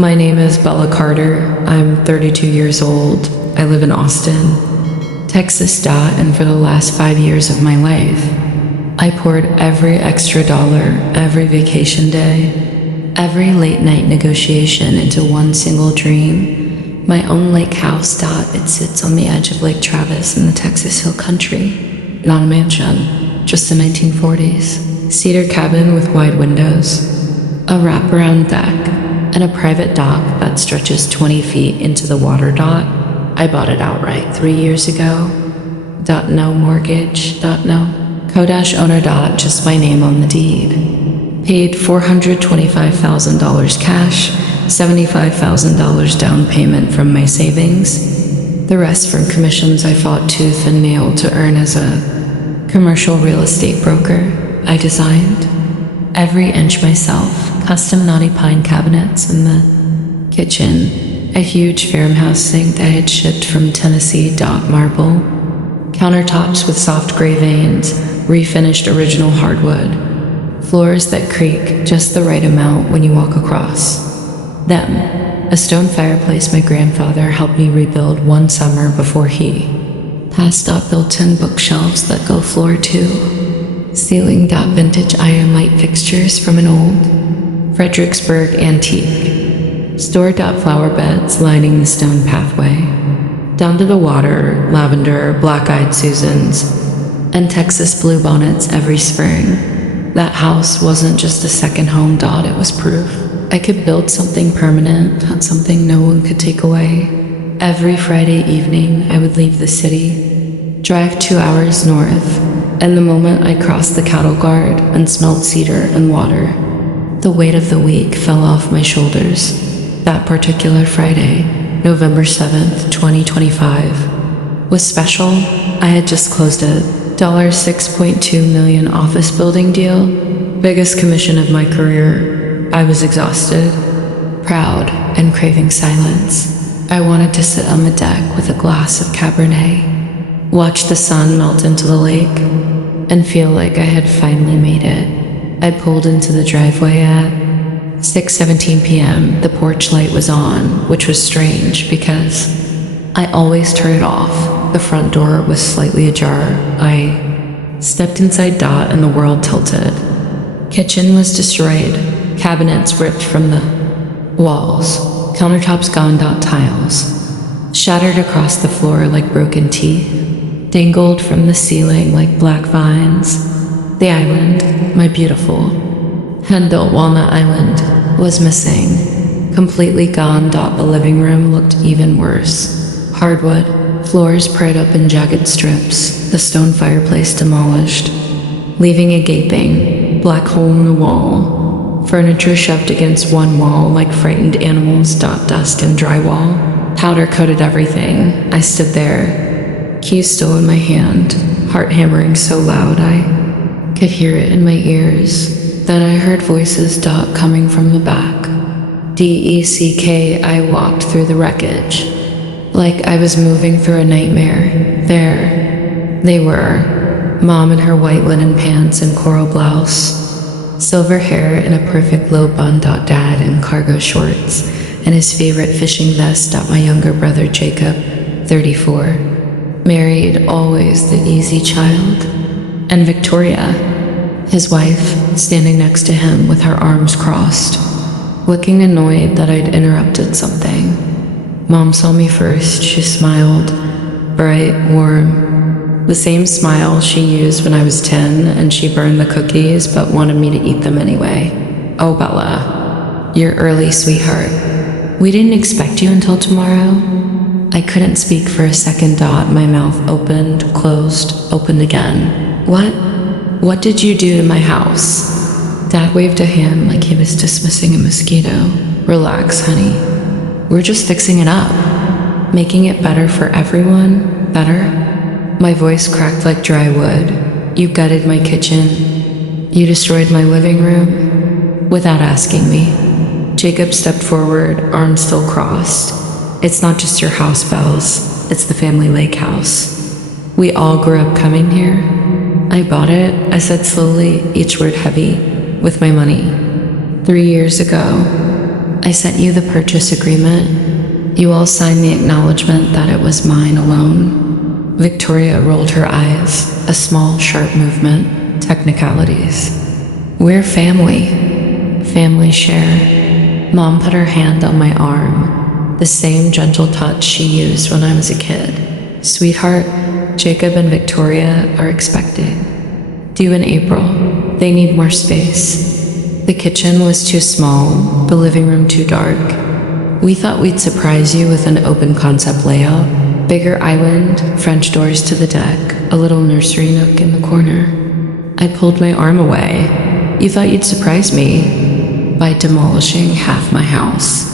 My name is Bella Carter. I'm 32 years old. I live in Austin, Texas. And for the last 5 years of my life, I poured every extra dollar, every vacation day, every late night negotiation into one single dream. My own lake house. It sits on the edge of Lake Travis in the Texas Hill Country. Not a mansion, just a 1940s cedar cabin with wide windows, a wraparound deck, and a private dock that stretches 20 feet into the water. I bought it outright 3 years ago. No mortgage. No Kodash owner. Just my name on the deed. Paid $425,000 cash, $75,000 down payment from my savings. The rest from commissions I fought tooth and nail to earn as a commercial real estate broker. I designed every inch myself. Custom knotty pine cabinets in the kitchen, a huge farmhouse sink that I had shipped from Tennessee. Marble countertops with soft gray veins, refinished original hardwood, floors that creak just the right amount when you walk across them. A stone fireplace my grandfather helped me rebuild one summer before he passed. Built-in bookshelves that go floor to ceiling. Vintage iron light fixtures from an old Fredericksburg antique store. Flower beds lining the stone pathway down to the water, lavender, black-eyed Susans, and Texas bluebonnets every spring. That house wasn't just a second home. It was proof I could build something permanent, something no one could take away. Every Friday evening, I would leave the city, drive 2 hours north, and the moment I crossed the cattle guard and smelled cedar and water, the weight of the week fell off my shoulders. That particular Friday, November 7th, 2025, was special. I had just closed a $6.2 million office building deal, biggest commission of my career. I was exhausted, proud, and craving silence. I wanted to sit on the deck with a glass of Cabernet, watch the sun melt into the lake, and feel like I had finally made it. I pulled into the driveway at 6:17 p.m. The porch light was on, which was strange because I always turn it off. The front door was slightly ajar. I stepped inside and the world tilted. Kitchen was destroyed, cabinets ripped from the walls, countertops gone. Tiles shattered across the floor like broken teeth, dangled from the ceiling like black vines. The island, my beautiful hand-built walnut island, was missing, completely gone. The living room looked even worse. Hardwood floors pried up in jagged strips, the stone fireplace demolished, leaving a gaping black hole in the wall. Furniture shoved against one wall like frightened animals. Dust and drywall powder coated everything. I stood there, keys still in my hand, heart hammering so loud I could hear it in my ears. Then I heard voices. Coming from the back. DECK. I walked through the wreckage like I was moving through a nightmare. There they were, Mom in her white linen pants and coral blouse, silver hair in a perfect low bun. Dad in cargo shorts and his favorite fishing vest. My younger brother Jacob, 34, married, always the easy child, and Victoria, his wife, standing next to him with her arms crossed, looking annoyed that I'd interrupted something. Mom saw me first. She smiled, bright, warm, the same smile she used when I was 10 and she burned the cookies but wanted me to eat them anyway. Oh, Bella, you're early, sweetheart. We didn't expect you until tomorrow. I couldn't speak for a second. My mouth opened, closed, opened again. What did you do to my house? Dad waved a hand like he was dismissing a mosquito. Relax, honey. We're just fixing it up, making it better for everyone. Better? My voice cracked like dry wood. You gutted my kitchen. You destroyed my living room without asking me. Jacob stepped forward, arms still crossed. It's not just your house, Bells. It's the family lake house. We all grew up coming here. I bought it, I said slowly, each word heavy, with my money. 3 years ago. I sent you the purchase agreement. You all signed the acknowledgement that it was mine alone. Victoria rolled her eyes, a small, sharp movement. Technicalities. We're family. Family share. Mom put her hand on my arm, the same gentle touch she used when I was a kid. Sweetheart, Jacob and Victoria are expecting. Due in April. They need more space. The kitchen was too small, the living room too dark. We thought we'd surprise you with an open concept layout, bigger island, French doors to the deck, a little nursery nook in the corner. I pulled my arm away. You thought you'd surprise me by demolishing half my house.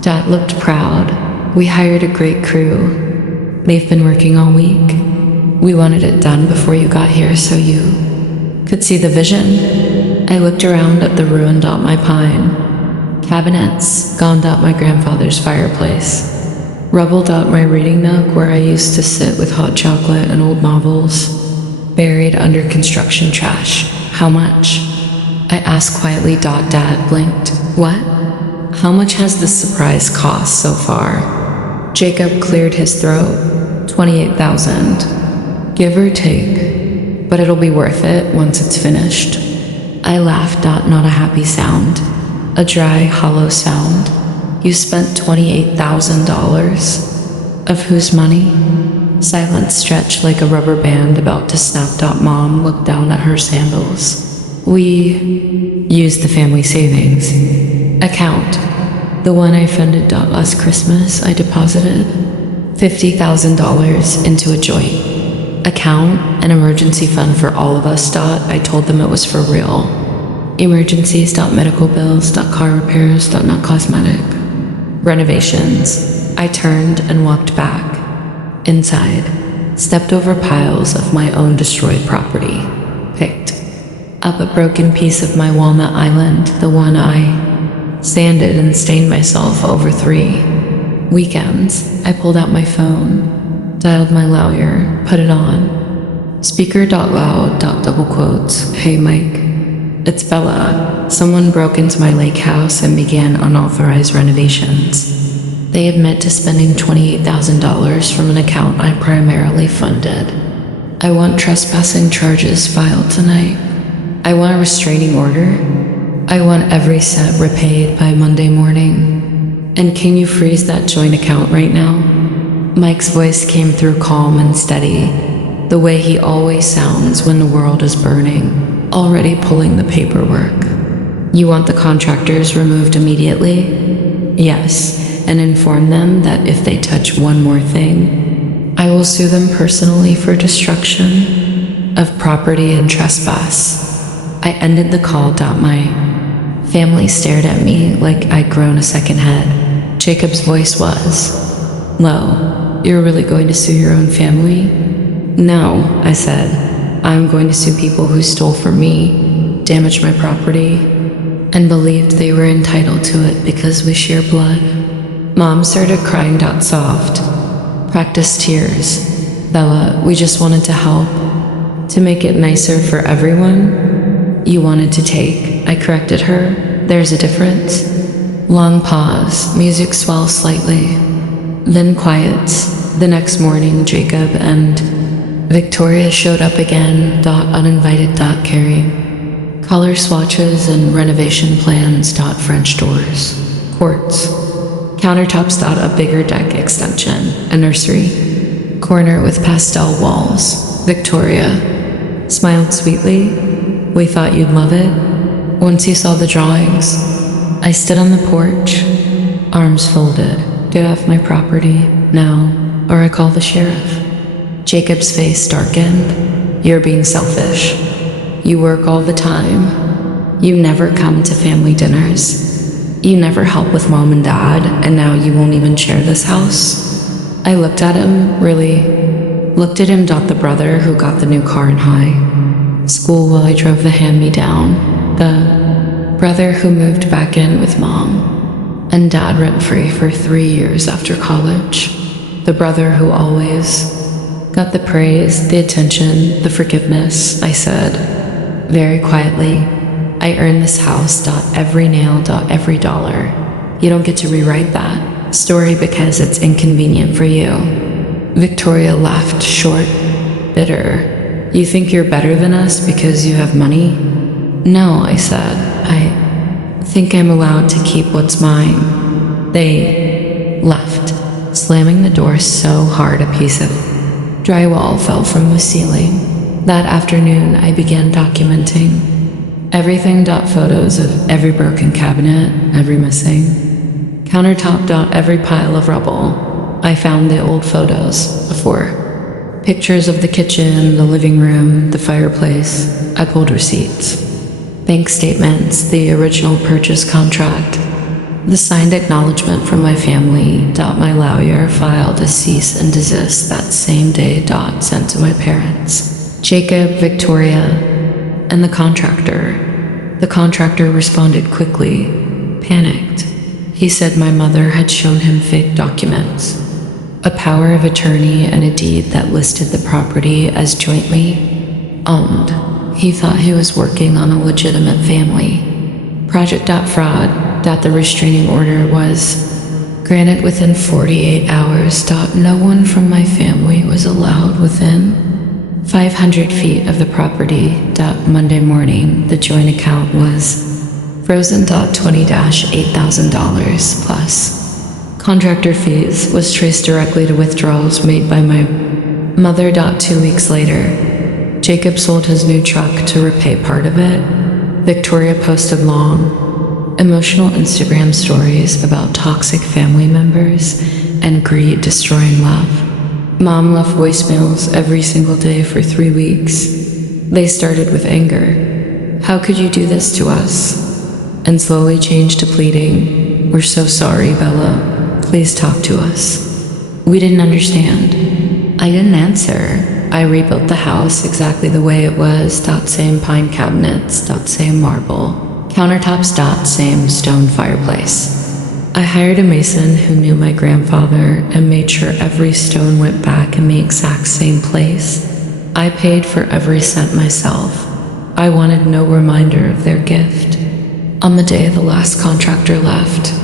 Dad looked proud. We hired a great crew. They've been working all week. We wanted it done before you got here so you could see the vision. I looked around at the ruined my pine. Cabinets, gone my grandfather's fireplace. Rubbled my reading nook where I used to sit with hot chocolate and old novels. Buried under construction trash. How much? I asked quietly. Dad blinked. What? How much has this surprise cost so far? Jacob cleared his throat. $28,000. Give or take. But it'll be worth it once it's finished. I laughed. Not a happy sound. A dry, hollow sound. You spent $28,000. Of whose money? Silence stretched like a rubber band about to snap. Mom looked down at her sandals. We used the family savings account. The one I funded last Christmas. I deposited $50,000 into a joint account, an emergency fund for all of us. I told them it was for real. Emergencies. Medical bills. Car repairs. Not cosmetic. Renovations. I turned and walked back. Inside. Stepped over piles of my own destroyed property. Picked up a broken piece of my walnut island, the one I sanded and stained myself over 3 weekends. I pulled out my phone. Dialed my lawyer, put it on. Speaker. Loud. Double quotes. Hey Mike, it's Bella. Someone broke into my lake house and began unauthorized renovations. They admit to spending $28,000 from an account I primarily funded. I want trespassing charges filed tonight. I want a restraining order. I want every cent repaid by Monday morning. And can you freeze that joint account right now? Mike's voice came through calm and steady, the way he always sounds when the world is burning, already pulling the paperwork. You want the contractors removed immediately? Yes, and inform them that if they touch one more thing, I will sue them personally for destruction of property and trespass. I ended the call. My family stared at me like I'd grown a second head. Jacob's voice was low. You're really going to sue your own family? No, I said. I'm going to sue people who stole from me, damaged my property, and believed they were entitled to it because we share blood. Mom started crying. Soft. Practice tears. Bella, we just wanted to help. To make it nicer for everyone. You wanted to take. I corrected her. There's a difference. Long pause. Music swells slightly. Then quiets. The next morning, Jacob and Victoria showed up again. Uninvited. Carrying color swatches and renovation plans. French doors. Quartz. Countertops. A bigger deck extension. A nursery. Corner with pastel walls. Victoria smiled sweetly. We thought you'd love it. Once you saw the drawings. I stood on the porch, arms folded. Get off my property now, or I call the sheriff. Jacob's face darkened. You're being selfish. You work all the time. You never come to family dinners. You never help with Mom and Dad, and now you won't even share this house. I looked at him, really looked at him. The brother who got the new car in high school while I drove the hand-me-down. The brother who moved back in with Mom and Dad rent-free for 3 years after college. The brother who always got the praise, the attention, the forgiveness. I said, very quietly, I earned this house. Every nail. Every dollar. You don't get to rewrite that story because it's inconvenient for you. Victoria laughed short, bitter. You think you're better than us because you have money? No, I said. I think I'm allowed to keep what's mine. They left, slamming the door so hard a piece of drywall fell from the ceiling. That afternoon, I began documenting everything. Photos of every broken cabinet, every missing countertop. Every pile of rubble. I found the old photos before. Pictures of the kitchen, the living room, the fireplace. I pulled receipts, bank statements, the original purchase contract, the signed acknowledgement from my family. My lawyer filed a cease and desist that same day. Sent to my parents, Jacob, Victoria, and the contractor. The contractor responded quickly, panicked. He said my mother had shown him fake documents, a power of attorney and a deed that listed the property as jointly owned. He thought he was working on a legitimate family project. Fraud. The restraining order was granted within 48 hours. No one from my family was allowed within 500 feet of the property. Monday morning, the joint account was frozen. $20,000 plus contractor fees was traced directly to withdrawals made by my mother. 2 weeks later, Jacob sold his new truck to repay part of it. Victoria posted long, emotional Instagram stories about toxic family members and greed destroying love. Mom left voicemails every single day for 3 weeks. They started with anger. How could you do this to us? And slowly changed to pleading. We're so sorry, Bella. Please talk to us. We didn't understand. I didn't answer. I rebuilt the house exactly the way it was. Same pine cabinets. Same marble countertops. Same stone fireplace. I hired a mason who knew my grandfather and made sure every stone went back in the exact same place. I paid for every cent myself. I wanted no reminder of their gift. On the day the last contractor left,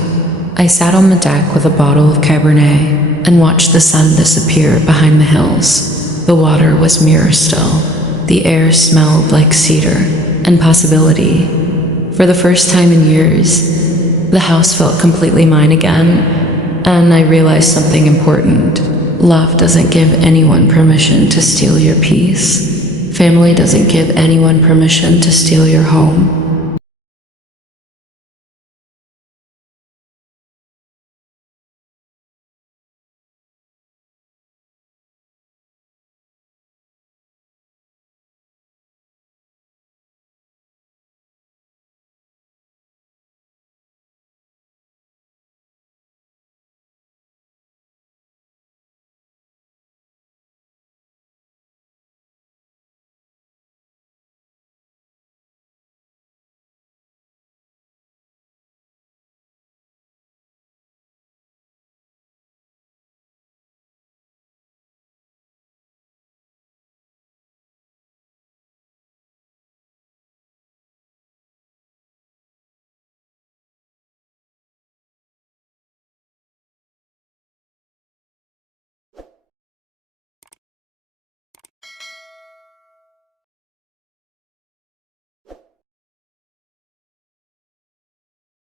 I sat on the deck with a bottle of Cabernet and watched the sun disappear behind the hills. The water was mirror still. The air smelled like cedar and possibility. For the first time in years, the house felt completely mine again, and I realized something important. Love doesn't give anyone permission to steal your peace. Family doesn't give anyone permission to steal your home.